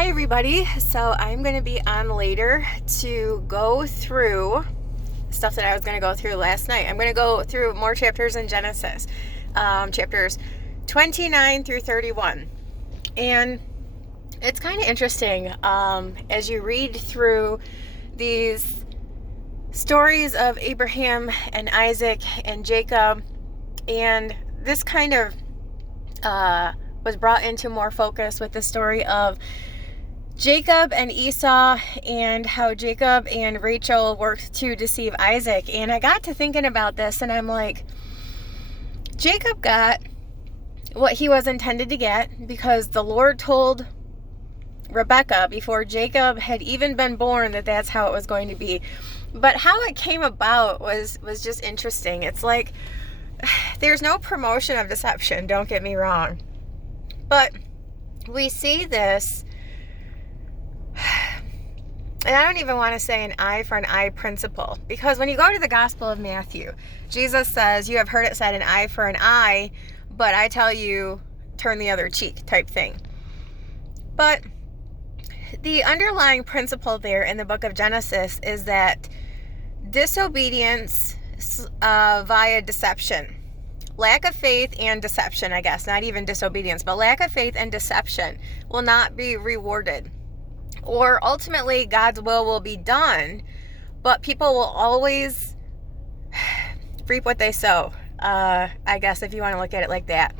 Hi everybody, so I'm going to be on later to go through stuff that I was going to go through last night. I'm going to go through more chapters in Genesis, chapters 29 through 31. And it's kind of interesting as you read through these stories of Abraham and Isaac and Jacob, and this kind of was brought into more focus with the story of Jacob and Esau and how Jacob and Rachel worked to deceive Isaac. And I got to thinking about this, and I'm like, Jacob got what he was intended to get because the Lord told Rebekah before Jacob had even been born that that's how it was going to be. But how it came about was just interesting. It's like there's no promotion of deception, don't get me wrong. But we see this, and I don't even want to say an eye for an eye principle, because when you go to the Gospel of Matthew, Jesus says, you have heard it said an eye for an eye, but I tell you, turn the other cheek type thing. But the underlying principle there in the book of Genesis is that disobedience via deception, lack of faith and deception, I guess, not even disobedience, but lack of faith and deception will not be rewarded. Or ultimately, God's will be done, but people will always reap what they sow, I guess, if you want to look at it like that.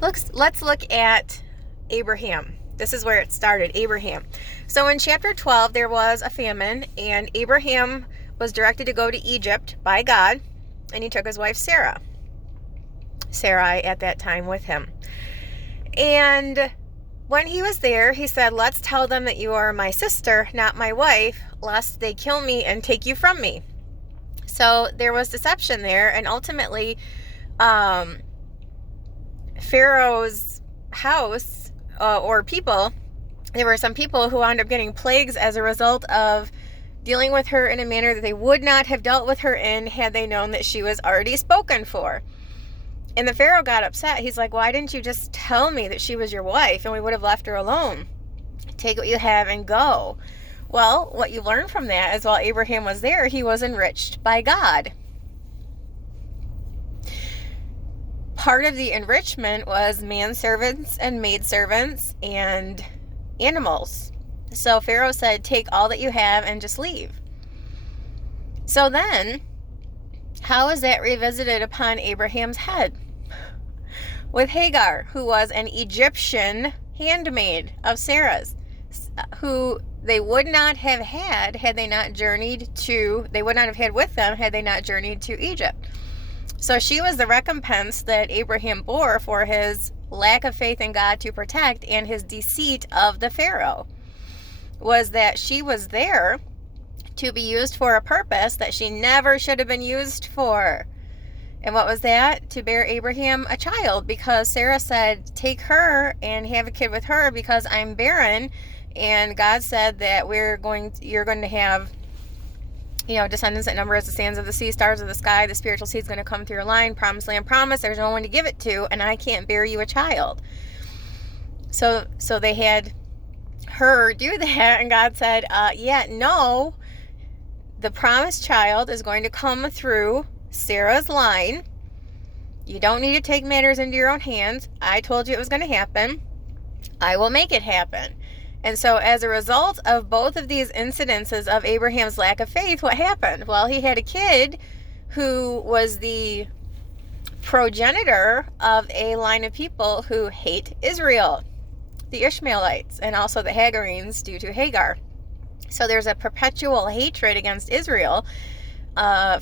Let's look at Abraham. This is where it started, Abraham. So in chapter 12, there was a famine, and Abraham was directed to go to Egypt by God, and he took his wife Sarai at that time with him. And when he was there, he said, let's tell them that you are my sister, not my wife, lest they kill me and take you from me. So there was deception there, and ultimately Pharaoh's house or people, there were some people who wound up getting plagues as a result of dealing with her in a manner that they would not have dealt with her in had they known that she was already spoken for. And the Pharaoh got upset. He's like, why didn't you just tell me that she was your wife and we would have left her alone? Take what you have and go. Well, what you learn from that is while Abraham was there, he was enriched by God. Part of the enrichment was manservants and maidservants and animals. So Pharaoh said, take all that you have and just leave. So then, how is that revisited upon Abraham's head? With Hagar, who was an Egyptian handmaid of Sarah's, who they would not have had they not journeyed to, they would not have had with them had they not journeyed to Egypt. So she was the recompense that Abraham bore for his lack of faith in God to protect and his deceit of the Pharaoh, was that she was there to be used for a purpose that she never should have been used for. And what was that? To bear Abraham a child, because Sarah said, take her and have a kid with her because I'm barren. And God said that you're going to have, descendants that number as the sands of the sea, stars of the sky. The spiritual seed's going to come through your line. Promised land promise. There's no one to give it to, and I can't bear you a child. So they had her do that, and God said, no. The promised child is going to come through Sarah's line. You don't need to take matters into your own hands. I told you it was going to happen. I will make it happen. And so as a result of both of these incidences of Abraham's lack of faith, what happened? Well, he had a kid who was the progenitor of a line of people who hate Israel, the Ishmaelites, and also the Hagarenes due to Hagar. So there's a perpetual hatred against Israel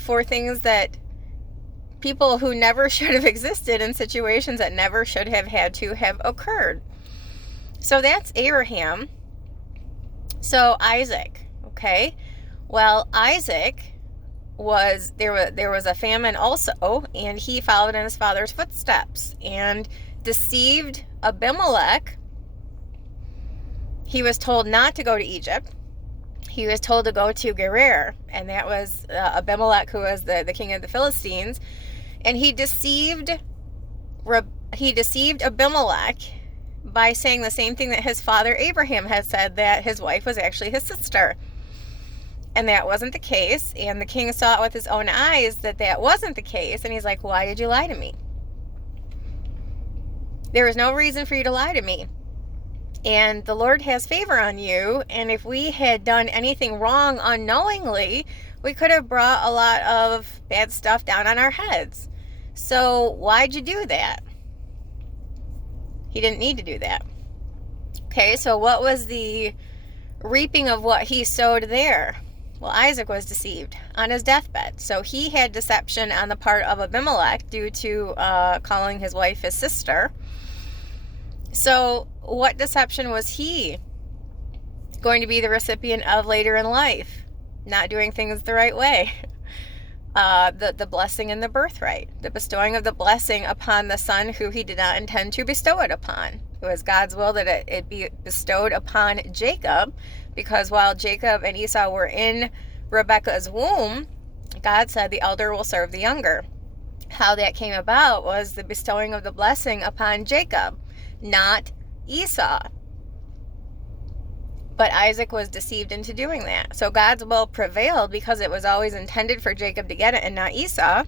for things that people who never should have existed in situations that never should have had to have occurred. So that's Abraham. So Isaac, okay? Well, Isaac there was a famine also, and he followed in his father's footsteps and deceived Abimelech. He was told not to go to Egypt. He was told to go to Gerar, and that was Abimelech, who was the king of the Philistines. And he deceived Abimelech by saying the same thing that his father Abraham had said, that his wife was actually his sister. And that wasn't the case. And the king saw it with his own eyes that that wasn't the case. And he's like, why did you lie to me? There was no reason for you to lie to me. And the Lord has favor on you. And if we had done anything wrong unknowingly, we could have brought a lot of bad stuff down on our heads. So why'd you do that? He didn't need to do that. Okay, so what was the reaping of what he sowed there? Well, Isaac was deceived on his deathbed. So he had deception on the part of Abimelech due to calling his wife his sister. So what deception was he going to be the recipient of later in life? Not doing things the right way. The blessing and the birthright. The bestowing of the blessing upon the son who he did not intend to bestow it upon. It was God's will that it be bestowed upon Jacob, because while Jacob and Esau were in Rebekah's womb, God said the elder will serve the younger. How that came about was the bestowing of the blessing upon Jacob, not Esau. But Isaac was deceived into doing that. So God's will prevailed because it was always intended for Jacob to get it and not Esau.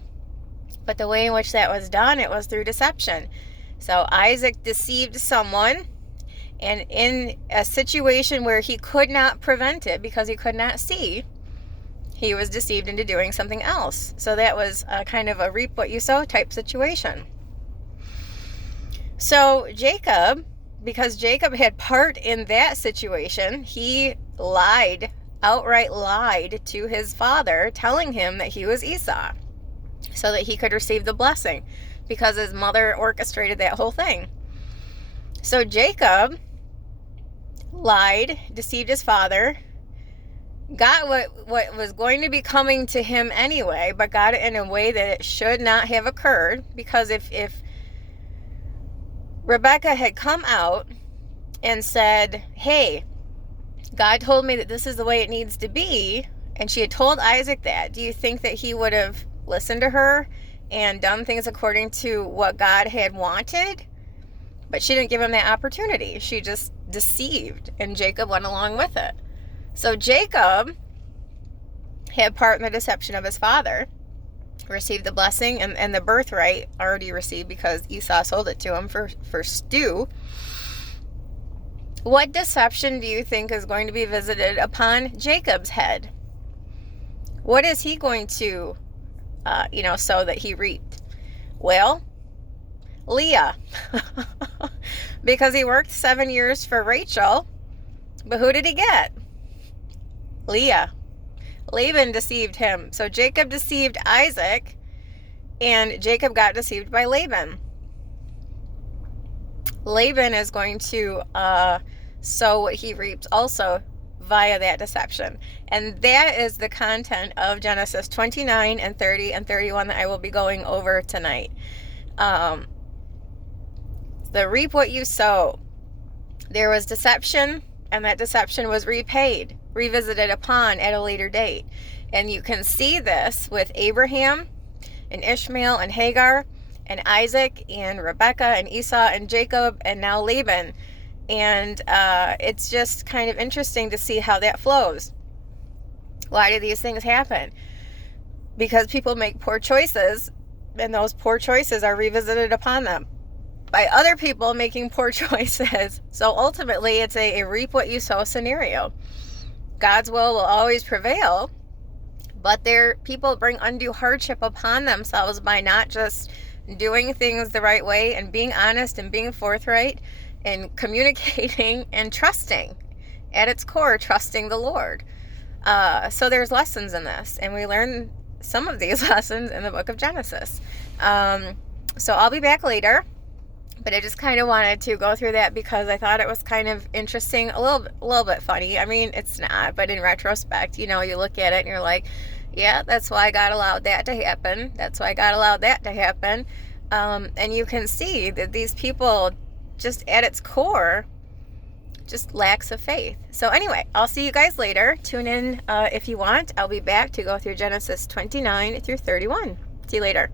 But the way in which that was done, it was through deception. So Isaac deceived someone, and in a situation where he could not prevent it because he could not see, he was deceived into doing something else. So that was a kind of a reap what you sow type situation. So Jacob, because Jacob had part in that situation, he outright lied to his father, telling him that he was Esau, so that he could receive the blessing, because his mother orchestrated that whole thing. So Jacob lied, deceived his father, got what was going to be coming to him anyway, but got it in a way that it should not have occurred, because if Rebekah had come out and said, hey, God told me that this is the way it needs to be, and she had told Isaac that, do you think that he would have listened to her and done things according to what God had wanted? But she didn't give him that opportunity. She just deceived, and Jacob went along with it. So Jacob had part in the deception of his father, received the blessing and the birthright already received because Esau sold it to him for stew. What deception do you think is going to be visited upon Jacob's head? What is he going to sow that he reaped? Well, Leah. Because he worked 7 years for Rachel, but who did he get? Leah. Laban deceived him. So Jacob deceived Isaac, and Jacob got deceived by Laban. Laban is going to sow what he reaps also via that deception. And that is the content of Genesis 29 and 30 and 31 that I will be going over tonight. The reap what you sow. There was deception, and that deception was revisited upon at a later date. And you can see this with Abraham and Ishmael and Hagar and Isaac and Rebekah and Esau and Jacob and now Laban. And it's just kind of interesting to see how that flows. Why do these things happen? Because people make poor choices, and those poor choices are revisited upon them by other people making poor choices. So ultimately, it's a reap what you sow scenario. God's will always prevail, but people bring undue hardship upon themselves by not just doing things the right way and being honest and being forthright and communicating and trusting. At its core, trusting the Lord. So there's lessons in this, and we learn some of these lessons in the book of Genesis. So I'll be back later. But I just kind of wanted to go through that because I thought it was kind of interesting, a little bit funny. I mean, it's not, but in retrospect, you look at it and you're like, yeah, that's why God allowed that to happen. That's why God allowed that to happen. And you can see that these people, just at its core, just lacks of faith. So anyway, I'll see you guys later. Tune in if you want. I'll be back to go through Genesis 29 through 31. See you later.